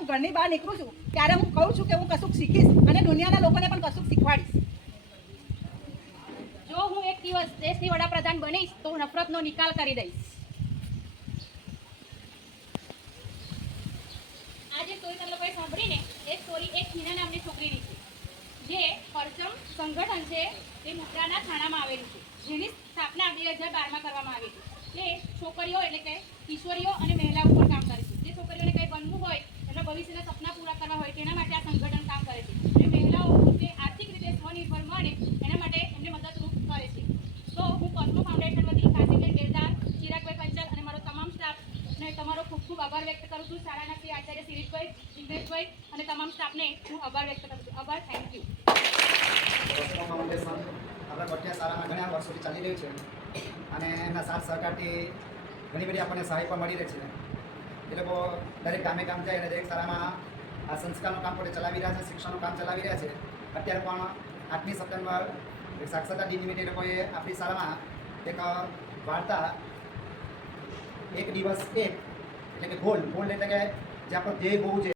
હું ઘરની બહાર નીકળું છું ત્યારે હું કહું છું કે હું કશુંક શીખીશ અને દુનિયાના લોકોને પણ કશુંક શીખવાડીશ. જો હું એક દિવસ દેશની વડાપ્રધાન બનીશ તો હું નફરતનો નિકાલ કરી દઈશ. આજે સ્ટોરી તમે લોકોએ સાંભળીને એ સ્ટોરી એક હિના નામની છોકરીની છે જે પરચમ સંગઠન છે તે મુદ્રાના થાણામાં આવેલું છે, જેની સ્થાપના 2012માં કરવામાં આવી હતી. તે છોકરીઓ એટલે કે કિશોરીઓ અને મહિલાઓ ઉપર કામ કરે છે. જે છોકરીઓને કંઈ બનવું હોય, એમના ભવિષ્યના સપના પૂરા કરવા હોય તેના માટે આ સંગઠન કામ કરે છે અને મહિલાઓ તે આર્થિક રીતે સ્વનિર્ભર બને એના માટે એમને મદદરૂપ કરે છે. તો હું કોસ્મો ફાઉન્ડેશન વતી કાશીબેન બેલદાર, ચિરાગભાઈ પંચાલ અને મારો તમામ સ્ટાફને તમારો ખૂબ ખૂબ આભાર વ્યક્ત કરું છું. શાળાના શ્રી આચાર્ય શિરીષભાઈ, જિગ્નેશભાઈ અને તમામ સ્ટાફને હું આભાર વ્યક્ત કરું છું. આભાર, થેન્ક યુ. કોસ્મો ફાઉન્ડેશન આપણા ભટિયા શાળામાં ઘણા વર્ષોથી ચાલી રહ્યું છે અને એમના સાથ સહકારથી ઘણી બધી આપણને સહાય પણ મળી રહે છે. એ લોકો દરેક ગામે ગામ જાય અને દરેક શાળામાં આ સંસ્કારનું કામ પોતે ચલાવી રહ્યા છે, શિક્ષણનું કામ ચલાવી રહ્યા છે. અત્યારે પણ 8મી સપ્ટેમ્બર સાક્ષરતા દિન નિમિત્તે એ લોકોએ આપણી શાળામાં એક વાર્તા એક દિવસ એક એટલે કે ગોલ એટલે કે જે આપણો ધ્યેય હોવું જોઈએ